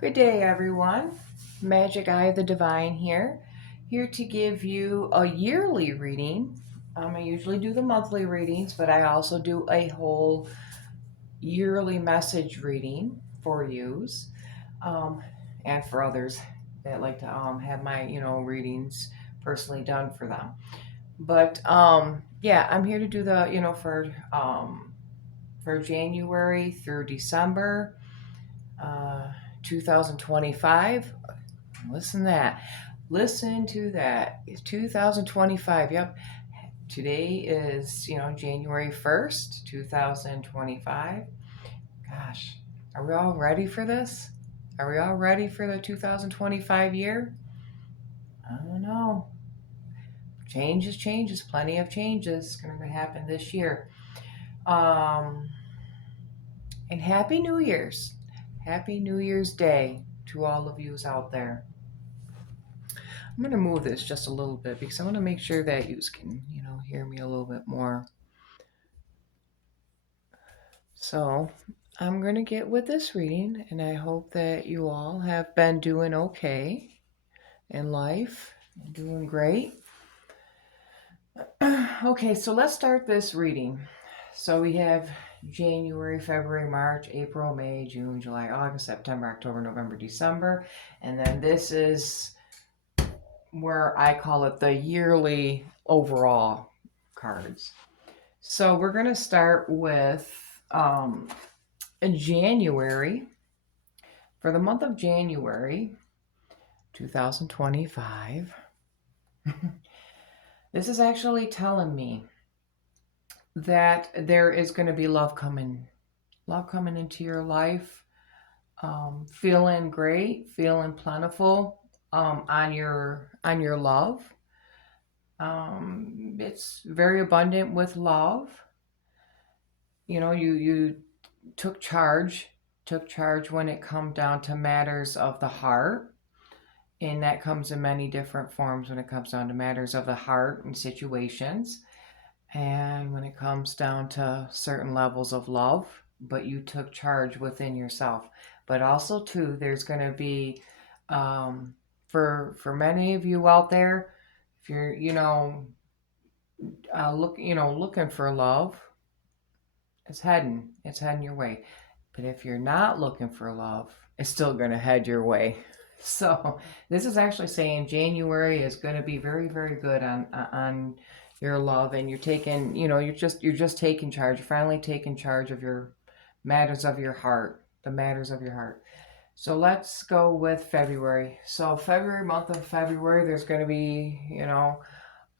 Good day, everyone. Magic Eye of the Divine here to give you a yearly reading. I usually do the monthly readings, but I also do a whole yearly message reading for yous um, and for others that like to have my readings personally done for them. But yeah, I'm here to do the for January through December. Uh, 2025. Listen to that. It's 2025. Yep. Today is, January 1st, 2025. Gosh, are we all ready for this? Are we all ready for the 2025 year? I don't know. Changes. Plenty of changes going to happen this year. Um, and Happy New Year's. Happy New Year's Day to all of yous out there. I'm going to move this just a little bit because I want to make sure that you can, hear me a little bit more. So I'm going to get with this reading, and I hope that you all have been doing okay in life, doing great. Okay, so let's start this reading. So we have January, February, March, April, May, June, July, August, September, October, November, December. And then this is where I call it the yearly overall cards. So we're going to start with in January. For the month of January 2025, this is actually telling me that there is going to be love coming into your life, feeling great, feeling plentiful on your love. It's very abundant with love. You took charge when it come down to matters of the heart, and that comes in many different forms when it comes down to matters of the heart and situations, and when it comes down to certain levels of love. But you took charge within yourself. But also too, there's going to be for many of you out there, if you're looking for love, it's heading your way. But if you're not looking for love, it's still going to head your way. So this is actually saying January is going to be very, very good on your love, and you're taking, you're just taking charge. You're finally taking charge of your matters of your heart, the matters of your heart. So let's go with February. So month of February, there's going to be,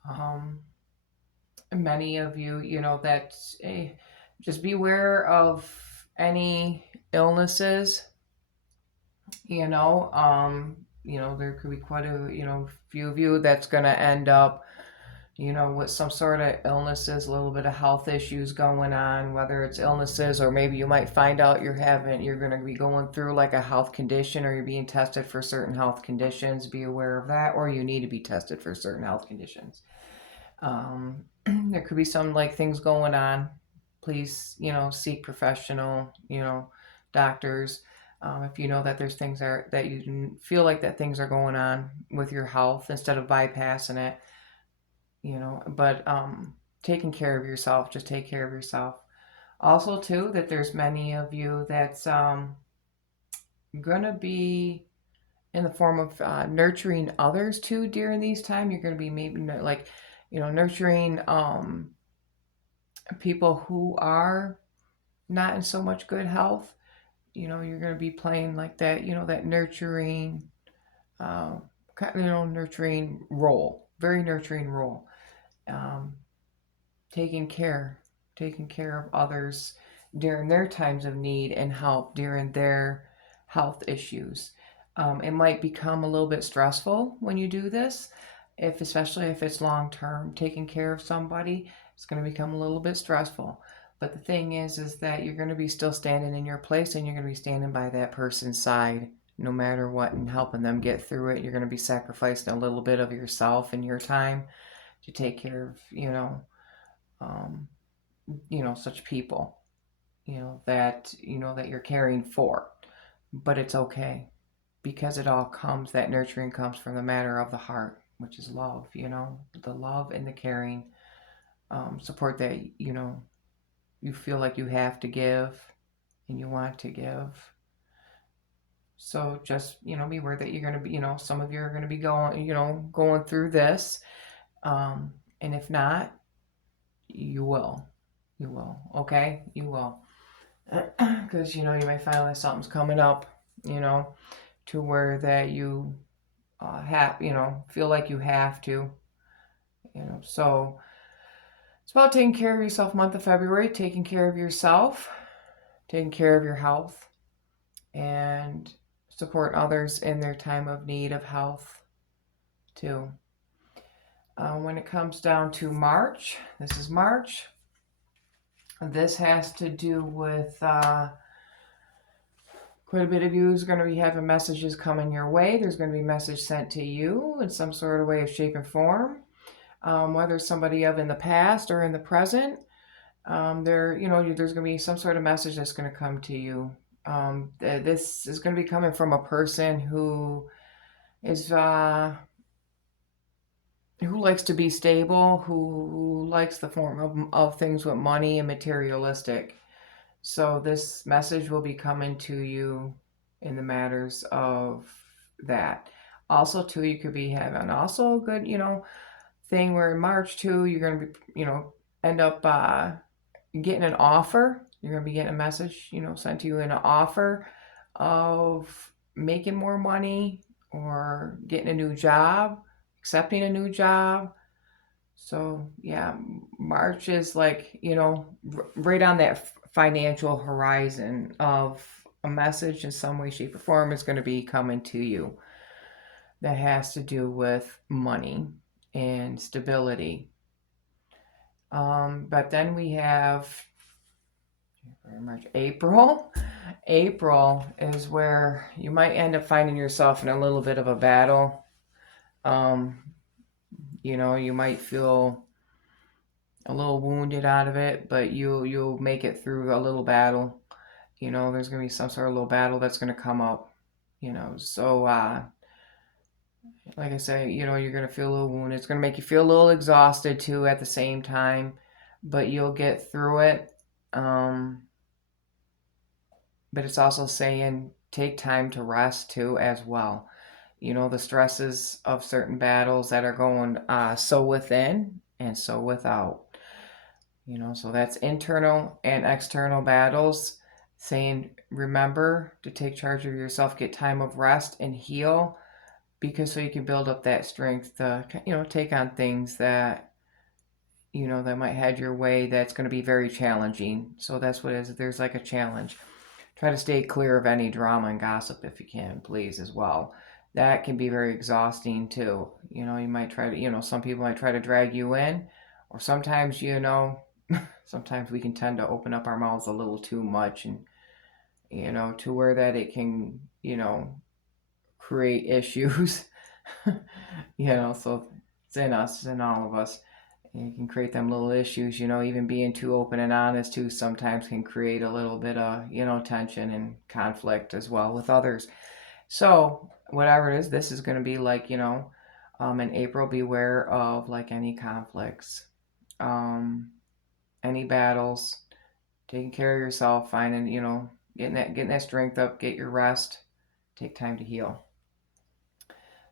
um, many of you, that just beware of any illnesses. There could be quite a few of you that's going to end up with some sort of illnesses, a little bit of health issues going on, whether it's illnesses, or maybe you might find out you're going to be going through like a health condition, or you're being tested for certain health conditions. Be aware of that, or you need to be tested for certain health conditions. There could be some like things going on. Please, seek professional, doctors. If you know that there's things that you feel like that things are going on with your health, instead of bypassing it, but taking care of yourself, just take care of yourself. Also too, that there's many of you that's gonna be in the form of nurturing others too during these time. You're gonna be maybe like, nurturing people who are not in so much good health. You're going to be playing like that, that nurturing, uh, nurturing role, very nurturing role. Um, taking care, taking care of others during their times of need and help during their health issues. It might become a little bit stressful when you do this, especially if it's long term. Taking care of somebody, it's going to become a little bit stressful. But the thing is that you're going to be still standing in your place, and you're going to be standing by that person's side no matter what, and helping them get through it. You're going to be sacrificing a little bit of yourself and your time to take care of, um, such people, that you're caring for. But it's okay. because it all comes, that nurturing comes from the matter of the heart, which is love, the love and the caring, support that, you feel like you have to give and you want to give. So just, be aware that you're going to be, some of you are going to be going through this. And if not, you will. You will. Okay? You will. Because, you might find like something's coming up, to where that you feel like you have to, So it's about taking care of yourself month of February, taking care of yourself, taking care of your health, and support others in their time of need of health too. When it comes down to March, this is March. This has to do with quite a bit of you is going to be having messages coming your way. There's going to be a message sent to you in some sort of way of shape and form, whether it's somebody of in the past or in the present. There's going to be some sort of message that's going to come to you. This is going to be coming from a person who is who likes to be stable, who likes the form of things with money and materialistic. So this message will be coming to you in the matters of that. Also, too, you could be having also a good, thing where in March, too, you're going to be, end up getting an offer. You're going to be getting a message, sent to you in an offer of making more money or getting a new job, accepting a new job. So, yeah, March is like, right on that financial horizon of a message in some way, shape, or form is going to be coming to you that has to do with money and stability. But then we have very much April. April is where you might end up finding yourself in a little bit of a battle. You might feel a little wounded out of it, but you'll make it through a little battle. There's gonna be some sort of little battle that's gonna come up. So like I say, you're gonna feel a little wounded. It's gonna make you feel a little exhausted too at the same time, but you'll get through it. But it's also saying take time to rest too as well. The stresses of certain battles that are going so within and so without. So that's internal and external battles. Saying, remember to take charge of yourself, get time of rest and heal, because so you can build up that strength to, take on things that, that might head your way that's going to be very challenging. So that's what it is. There's like a challenge. Try to stay clear of any drama and gossip if you can, please, as well. That can be very exhausting too. You might try to, some people might try to drag you in, or sometimes, sometimes we can tend to open up our mouths a little too much and, to where that it can, create issues. So it's in us, it's in all of us. You can create them little issues, even being too open and honest too sometimes can create a little bit of, tension and conflict as well with others. So whatever it is, this is going to be like, in April, beware of like any conflicts, any battles, taking care of yourself, finding, getting that strength up, get your rest, take time to heal.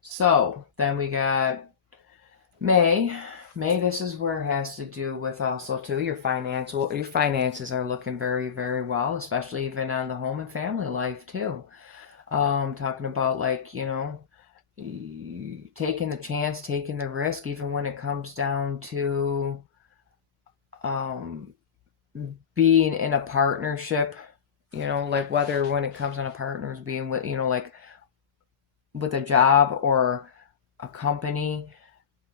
So then we got May. This is where it has to do with also too your finances are looking very, very well, especially even on the home and family life too. Talking about like, taking the chance, taking the risk, even when it comes down to being in a partnership, like whether when it comes on a partners being with, like with a job or a company,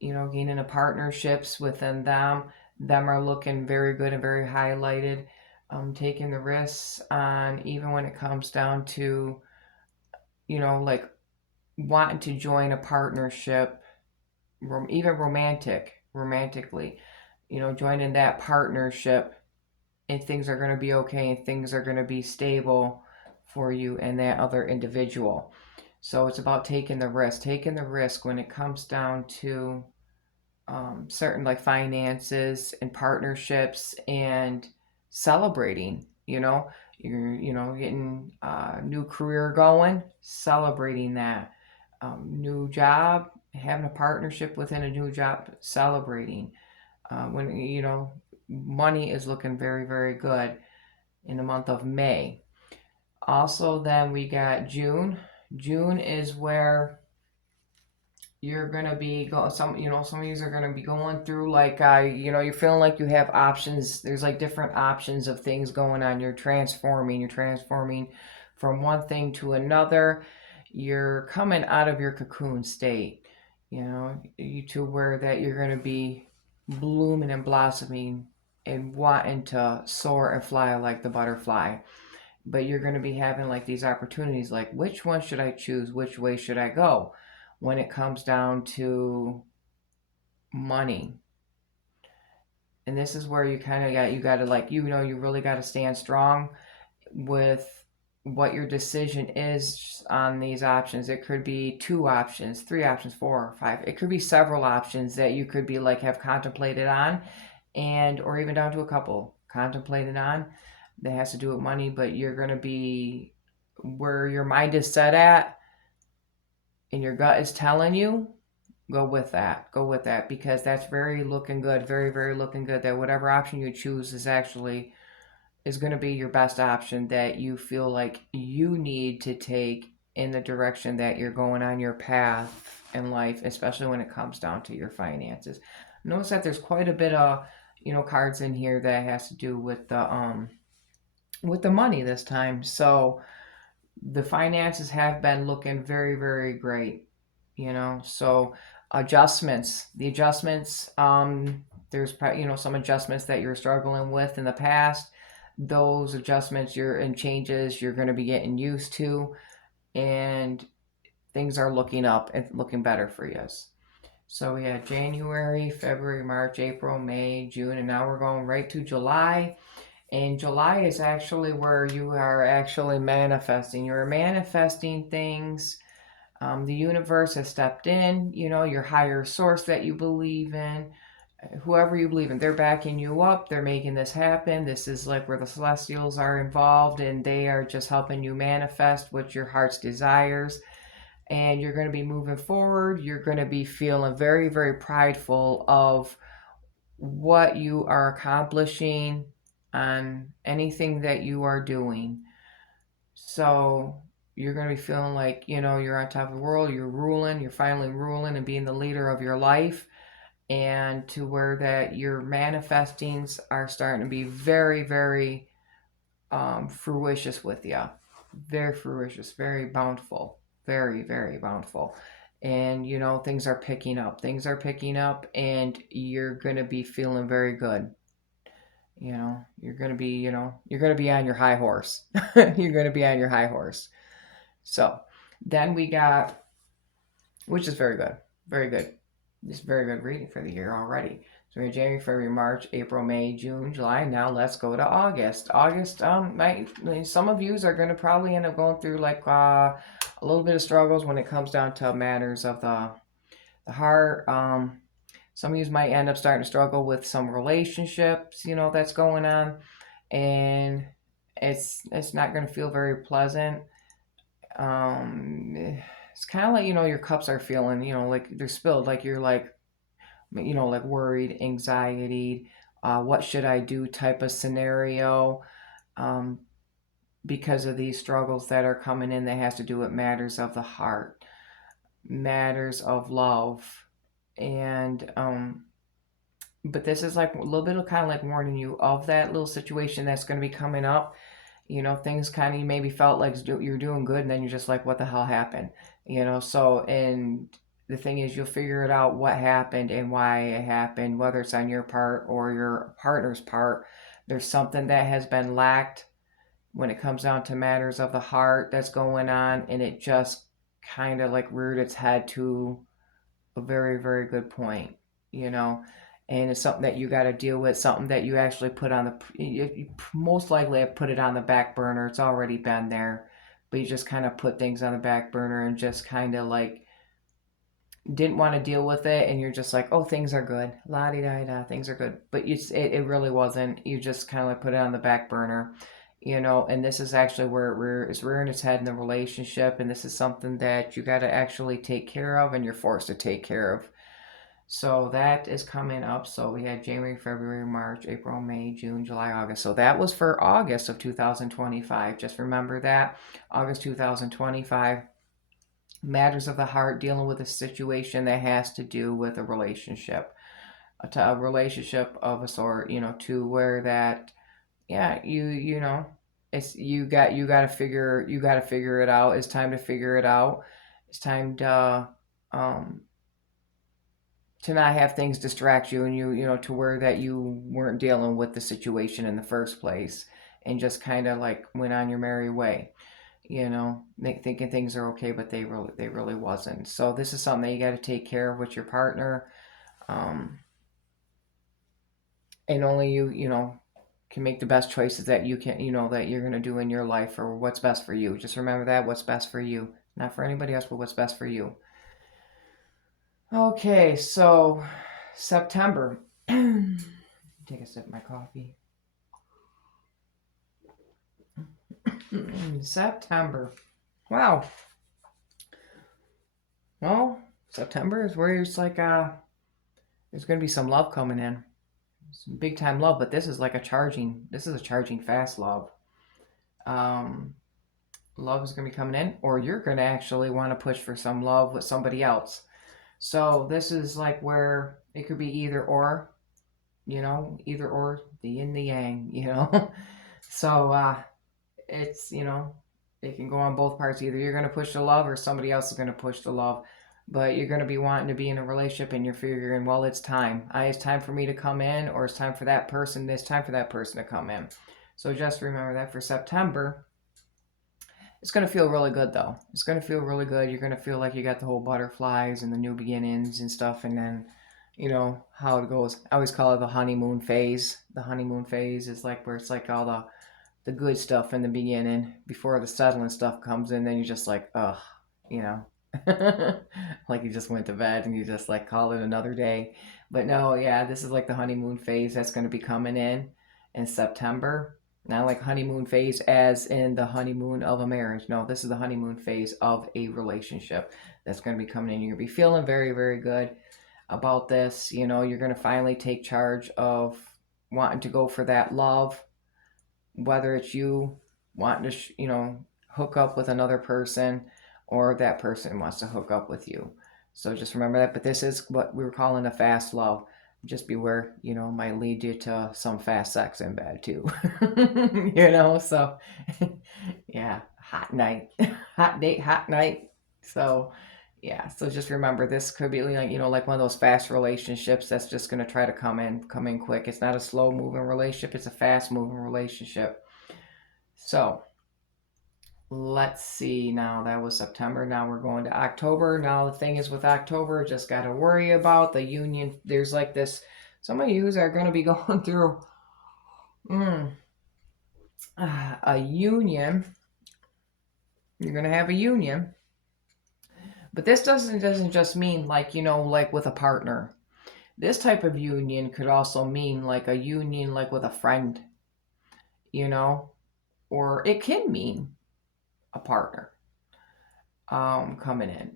getting into partnerships within them are looking very good and very highlighted. Taking the risks on even when it comes down to, like wanting to join a partnership, even romantically, joining that partnership, and things are going to be okay and things are going to be stable for you and that other individual. So it's about taking the risk when it comes down to certain like finances and partnerships and celebrating. You're getting a new career going, celebrating that new job, having a partnership within a new job, celebrating when money is looking very very good in the month of May. Also, then we got June. June is where you're gonna be go some some of you are gonna be going through like you're feeling like you have options. There's like different options of things going on. You're transforming from one thing to another. You're coming out of your cocoon state, you to where that you're gonna be blooming and blossoming and wanting to soar and fly like the butterfly. But you're going to be having like these opportunities like, which one should I choose, which way should I go when it comes down to money. And this is where you got to like, you really got to stand strong with what your decision is on these options. It could be two options, three options, four or five. It could be several options that you could be like have contemplated on, and or even down to a couple contemplated on that has to do with money. But you're going to be where your mind is set at and your gut is telling you, go with that because that's very looking good, very very looking good, that whatever option you choose is going to be your best option, that you feel like you need to take in the direction that you're going on your path in life, especially when it comes down to your finances. Notice that there's quite a bit of cards in here that has to do with the money this time. So the finances have been looking very very great. So the adjustments, there's some adjustments that you're struggling with in the past. Those adjustments you're and changes you're going to be getting used to, and things are looking up and looking better for you. So we had January, February, March, April, May, June, and now we're going right to July. And July is actually where you are actually manifesting. You're manifesting things. The universe has stepped in, your higher source that you believe in, whoever you believe in, they're backing you up. They're making this happen. This is like where the celestials are involved, and they are just helping you manifest what your heart's desires. And you're going to be moving forward. You're going to be feeling very, very prideful of what you are accomplishing on anything that you are doing. So you're going to be feeling like, you're on top of the world, you're ruling, you're finally ruling and being the leader of your life, and to where that your manifestings are starting to be very, very fruitious with you. Very fruitious, very bountiful, very, very bountiful. And, things are picking up. Things are picking up, and you're going to be feeling very good. You're going to be on your high horse. You're going to be on your high horse. So then we got, which is very good, very good. It's very good reading for the year already. So we have January, February, March, April, May, June, July. Now let's go to August. August, some of you are going to probably end up going through like a little bit of struggles when it comes down to matters of the heart. Some of you might end up starting to struggle with some relationships, that's going on, and it's not going to feel very pleasant. It's kind of like your cups are feeling like they're spilled, like you're like like worried, anxiety, what should I do type of scenario, um, because of these struggles that are coming in that has to do with matters of the heart, matters of love, and but this is like a little bit of kind of like warning you of that little situation that's going to be coming up. Things kind of you maybe felt like you're doing good, and then you're just like, what the hell happened? So, and the thing is, you'll figure it out what happened and why it happened, whether it's on your part or your partner's part. There's something that has been lacked when it comes down to matters of the heart that's going on, and it just kind of like reared its head to a very, very good point, you know, and it's something that you got to deal with, something that you actually put on you most likely have put it on the back burner. It's already been there, but you just kind of put things on the back burner and just kind of like didn't want to deal with it, and you're just like, oh, things are good, la di da da, things are good, but it really wasn't. You just kind of like put it on the back burner, and this is actually where it's rearing its head in the relationship, and this is something that you got to actually take care of, and you're forced to take care of. So that is coming up. So we had January, February, March, April, May, June, July, August. So that was for August of 2025. Just remember that. August 2025. Matters of the heart, dealing with a situation that has to do with a relationship. A relationship of a sort, to where that, yeah, it's you got to figure it out. It's time to figure it out. It's time um to not have things distract you, and to where that you weren't dealing with the situation in the first place, and just kind of like went on your merry way, thinking things are okay, but they really wasn't. So this is something that you got to take care of with your partner, um, and only you can make the best choices that you can, that you're going to do in your life, or what's best for you. Just remember that, what's best for you, not for anybody else, but what's best for you. Okay, so September. Take a sip of my coffee. September. Wow. Well, September is where it's like there's gonna be some love coming in. Some big time love, but this is a charging fast love. Um Love is gonna be coming in, or you're gonna actually want to push for some love with somebody else. So this is like where it could be either or, the yin the yang. So it's it can go on both parts. Either you're going to push the love, or somebody else is going to push the love, but you're going to be wanting to be in a relationship, and you're figuring, well, it's time. It's time for me to come in, or it's time for that person to come in. So just remember that for September. It's going to feel really good, though. It's going to feel really good. You're going to feel like you got the whole butterflies and the new beginnings and stuff, and then how it goes. I always call it the honeymoon phase. The honeymoon phase is like where it's like all the good stuff in the beginning before the settling stuff comes in. Then you're just like, ugh, you know, like you just went to bed and you just like call it another day. But no, yeah, this is like the honeymoon phase that's going to be coming in September. Not like honeymoon phase as in the honeymoon of a marriage. No, this is the honeymoon phase of a relationship that's going to be coming in. You're going to be feeling very, very good about this. You're going to finally take charge of wanting to go for that love, whether it's you wanting to, hook up with another person, or that person wants to hook up with you. So just remember that. But this is what we were calling a fast love. Just beware, might lead you to some fast sex in bed too. So yeah, hot night, hot date, hot night. So yeah, so just remember, this could be like, like one of those fast relationships that's just going to try to come in quick. It's not a slow moving relationship, it's a fast moving relationship. So let's see, now that was September. Now we're going to October. Now the thing is, with October, just got to worry about the union. There's like this, some of you are going to be going through a union. You're going to have a union. But this doesn't just mean like, like with a partner. This type of union could also mean like a union like with a friend, or it can mean a partner coming in.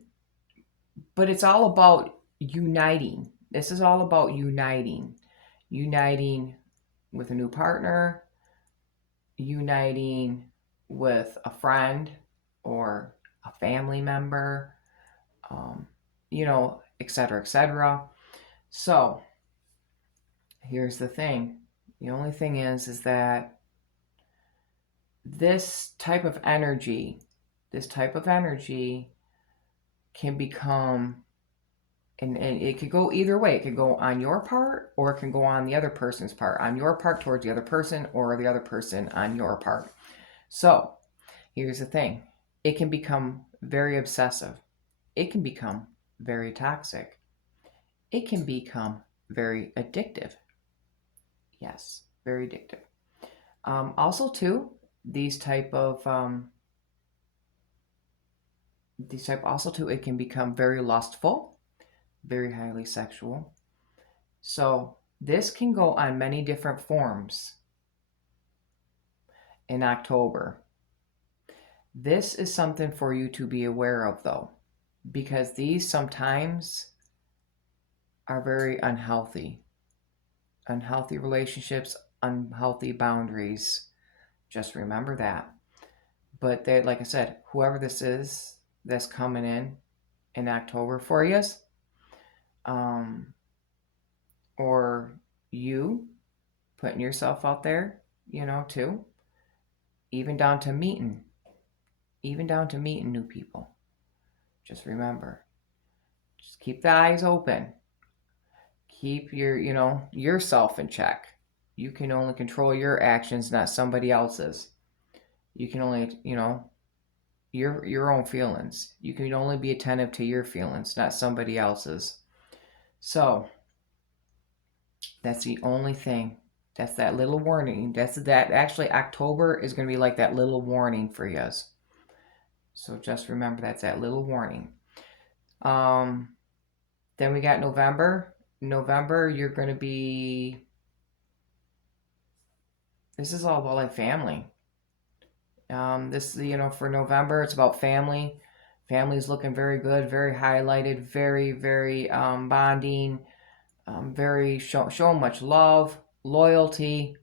But it's all about uniting. This is all about uniting. Uniting with a new partner, uniting with a friend or a family member, etc., etc. So here's the thing. The only thing is that this type of energy can become, and it could go either way. It could go on your part, or it can go on the other person's part. On your part towards the other person, or the other person on your part. So here's the thing. It can become very obsessive. It can become very toxic. It can become very addictive. Yes, very addictive. Also, too, these type of These type also too, it can become very lustful, very highly sexual. So this can go on many different forms in October. This is something for you to be aware of though, because these sometimes are very unhealthy. Unhealthy relationships, unhealthy boundaries. Just remember that. But they, like I said, whoever this is that's coming in October for you, um, or you putting yourself out there, too, even down to meeting, new people. Just remember, just keep the eyes open. Keep yourself in check. You can only control your actions, not somebody else's. You can only, your own feelings. You can only be attentive to your feelings, not somebody else's. So that's the only thing. That's that little warning. That's that. Actually, October is going to be like that little warning for you. So just remember that's that little warning. Um, then we got November. November, you're going to be. This is all about like family. This, for November, it's about family. Family's looking very good, very highlighted, very, very bonding, very showing much love, loyalty,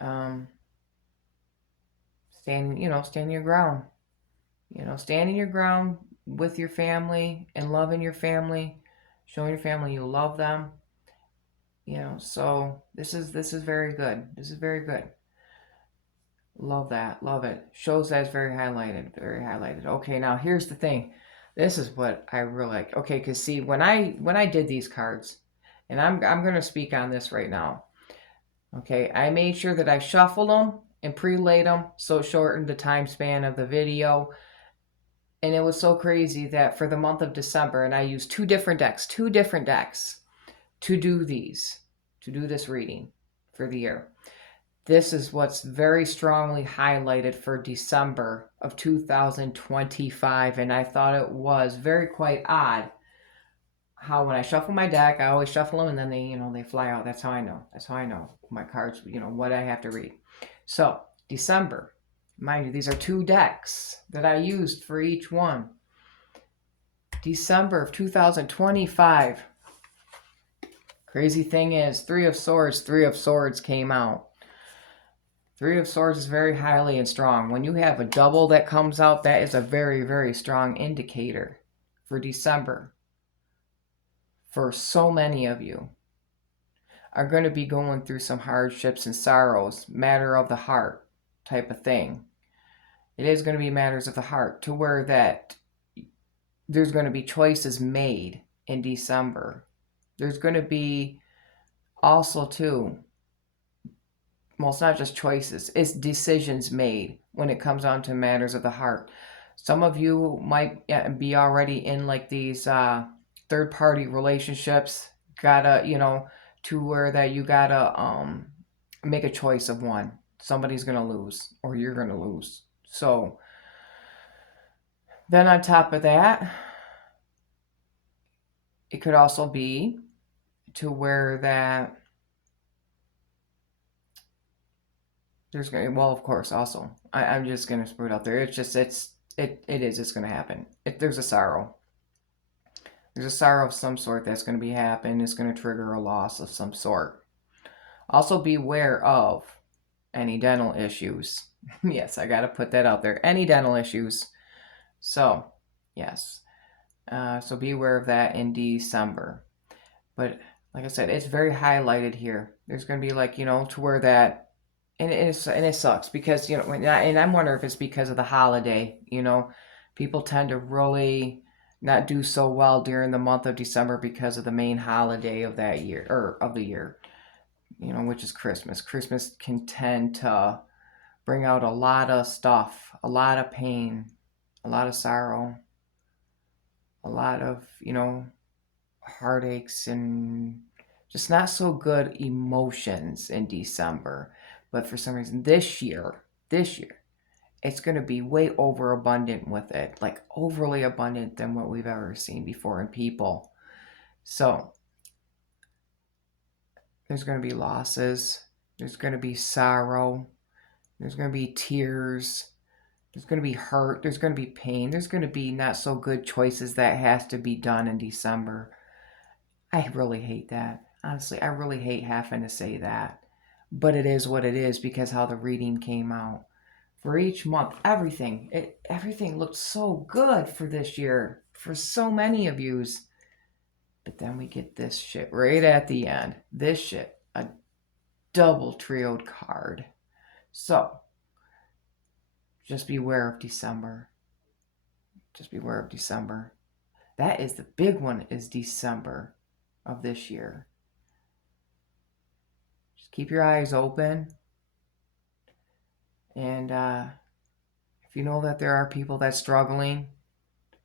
um, standing your ground. Standing your ground with your family and loving your family, showing your family you love them. So this is very good. This is very good. Love that. Love it. Shows that it's very highlighted. Very highlighted. Okay, now here's the thing. This is what I really like. Okay, because see, when I did these cards, and I'm gonna speak on this right now. Okay, I made sure that I shuffled them and pre-laid them so it shortened the time span of the video. And it was so crazy that for the month of December, and I used two different decks to do this reading for the year. This is what's very strongly highlighted for December of 2025. And I thought it was very quite odd how when I shuffle my deck, I always shuffle them and then they fly out. That's how I know. That's how I know my cards, what I have to read. So December, mind you, these are two decks that I used for each one. December of 2025. Crazy thing is, Three of Swords came out. Three of Swords is very highly and strong. When you have a double that comes out, that is a very, very strong indicator for December. For so many of you are going to be going through some hardships and sorrows, matter of the heart type of thing. It is going to be matters of the heart to where that there's going to be choices made in December. There's going to be also too, well, it's not just choices, it's decisions made when it comes down to matters of the heart. Some of you might be already in like these third party relationships, gotta, to where that you gotta make a choice of one. Somebody's gonna lose or you're gonna lose. So then on top of that, it could also be to where that there's going to, well, of course, also, I'm just going to put it out there. It's just, it's going to happen. There's a sorrow. There's a sorrow of some sort that's going to be happening. It's going to trigger a loss of some sort. Also beware of any dental issues. Yes, I got to put that out there. Any dental issues. So, yes. So be aware of that in December. But like I said, it's very highlighted here. There's going to be like, to where that, and it sucks because, and I'm wondering if it's because of the holiday, people tend to really not do so well during the month of December because of the main holiday of that year, or of the year, which is Christmas. Christmas can tend to bring out a lot of stuff, a lot of pain, a lot of sorrow, a lot of, heartaches and just not so good emotions in December. But for some reason this year, it's going to be way overabundant with it, like overly abundant than what we've ever seen before in people. So there's going to be losses, there's going to be sorrow, there's going to be tears, there's going to be hurt, there's going to be pain, there's going to be not so good choices that has to be done in December. I really hate that. Honestly, I really hate having to say that. But it is what it is because how the reading came out. For each month, everything looked so good for this year for so many of yous. But then we get this shit right at the end. This shit, a double trioed card. So, just beware of December. Just beware of December. That is the big one, is December of this year. Just keep your eyes open. And if you know that there are people that's struggling,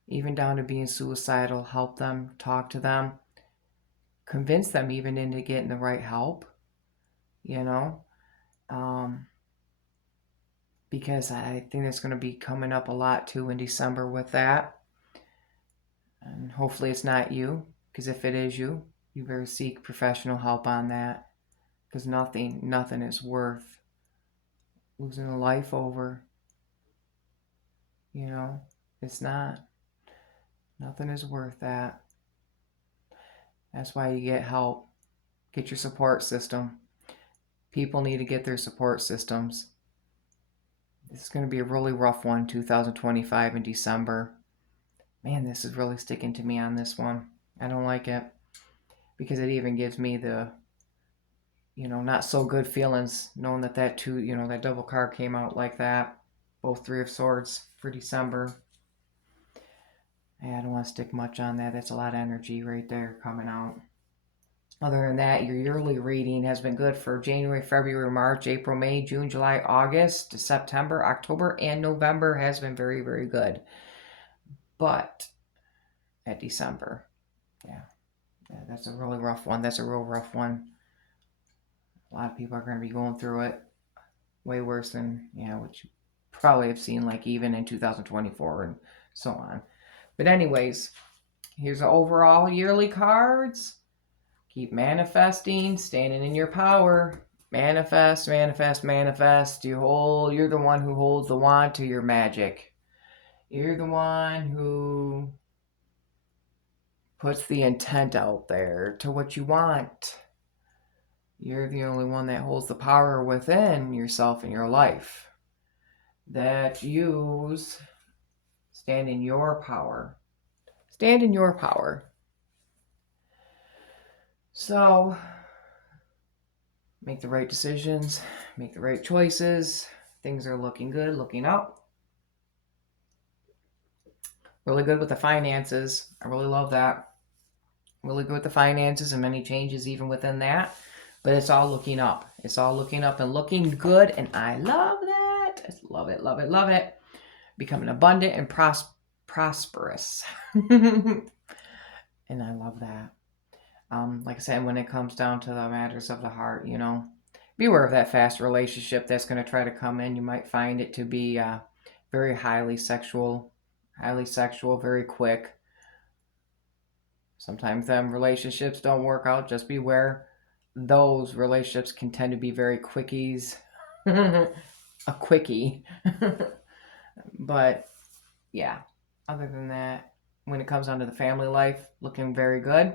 even down to being suicidal, help them, talk to them, convince them even into getting the right help, you know, because I think it's going to be coming up a lot too in December with that. And hopefully it's not you, because if it is you, you better seek professional help on that, because nothing is worth losing a life over. You know, it's not. Nothing is worth that. That's why you get help. Get your support system. People need to get their support systems. This is going to be a really rough one, 2025 in December. Man, this is really sticking to me on this one. I don't like it because it even gives me the, not so good feelings knowing that that double card came out like that. Both Three of Swords for December. I don't want to stick much on that. That's a lot of energy right there coming out. Other than that, your yearly reading has been good for January, February, March, April, May, June, July, August, September, October, and November has been very, very good. But at December, yeah, that's a really rough one. That's a real rough one. A lot of people are going to be going through it way worse than, what you probably have seen, like even in 2024 and so on. But anyways, here's the overall yearly cards. Keep manifesting, standing in your power. Manifest, manifest, manifest. You're the one who holds the wand to your magic. You're the one who puts the intent out there to what you want. You're the only one that holds the power within yourself and your life. That stand in your power. Stand in your power. So, make the right decisions, make the right choices. Things are looking good, looking up. Really good with the finances. I really love that. Really good with the finances and many changes even within that. But it's all looking up. It's all looking up and looking good. And I love that. I love it, love it, love it. Becoming abundant and prosperous. And I love that. Like I said, when it comes down to the matters of the heart, beware of that fast relationship that's going to try to come in. You might find it to be very highly sexual, very quick. Sometimes them relationships don't work out. Just beware. Those relationships can tend to be very quickies. A quickie. But yeah, other than that, when it comes down to the family life, looking very good.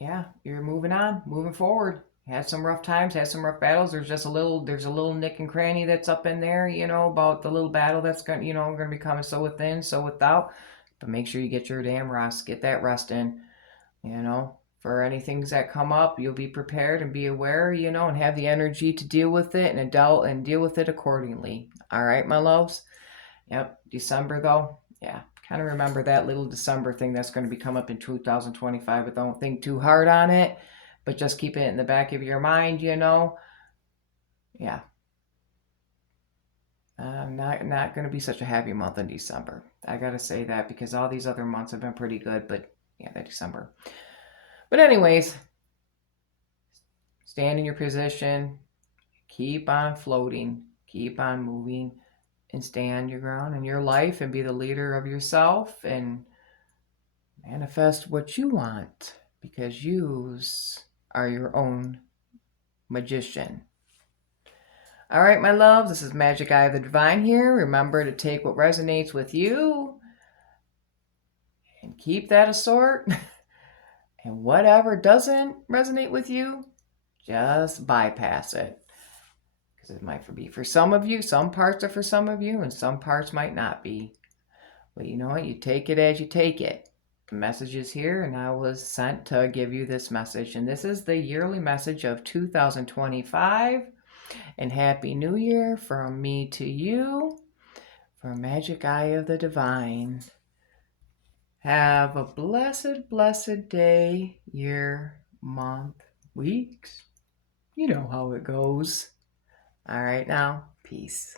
Yeah, you're moving on, moving forward. Had some rough times, had some rough battles. There's a little nick and cranny that's up in there, about the little battle that's going to be coming so within, so without. But make sure you get your damn rest, get that rest in, for any things that come up, you'll be prepared and be aware, and have the energy to deal with it and deal with it accordingly. All right, my loves. Yep, December though, yeah. Kind of remember that little December thing that's going to be come up in 2025, but don't think too hard on it, but just keep it in the back of your mind, Yeah. Not going to be such a happy month in December. I got to say that because all these other months have been pretty good, but yeah, that December. But anyways, stand in your position, keep on floating, keep on moving, and stand your ground in your life and be the leader of yourself and manifest what you want because you are your own magician. All right, my loves, this is Magic Eye of the Divine here. Remember to take what resonates with you and keep that a sort. And whatever doesn't resonate with you, just bypass it. Because it might be for some of you, some parts are for some of you, and some parts might not be. But you know what? You take it as you take it. The message is here, and I was sent to give you this message. And this is the yearly message of 2025. And Happy New Year from me to you, from Magic Eye of the Divine. Have a blessed, blessed day, year, month, weeks. You know how it goes. All right, now, peace.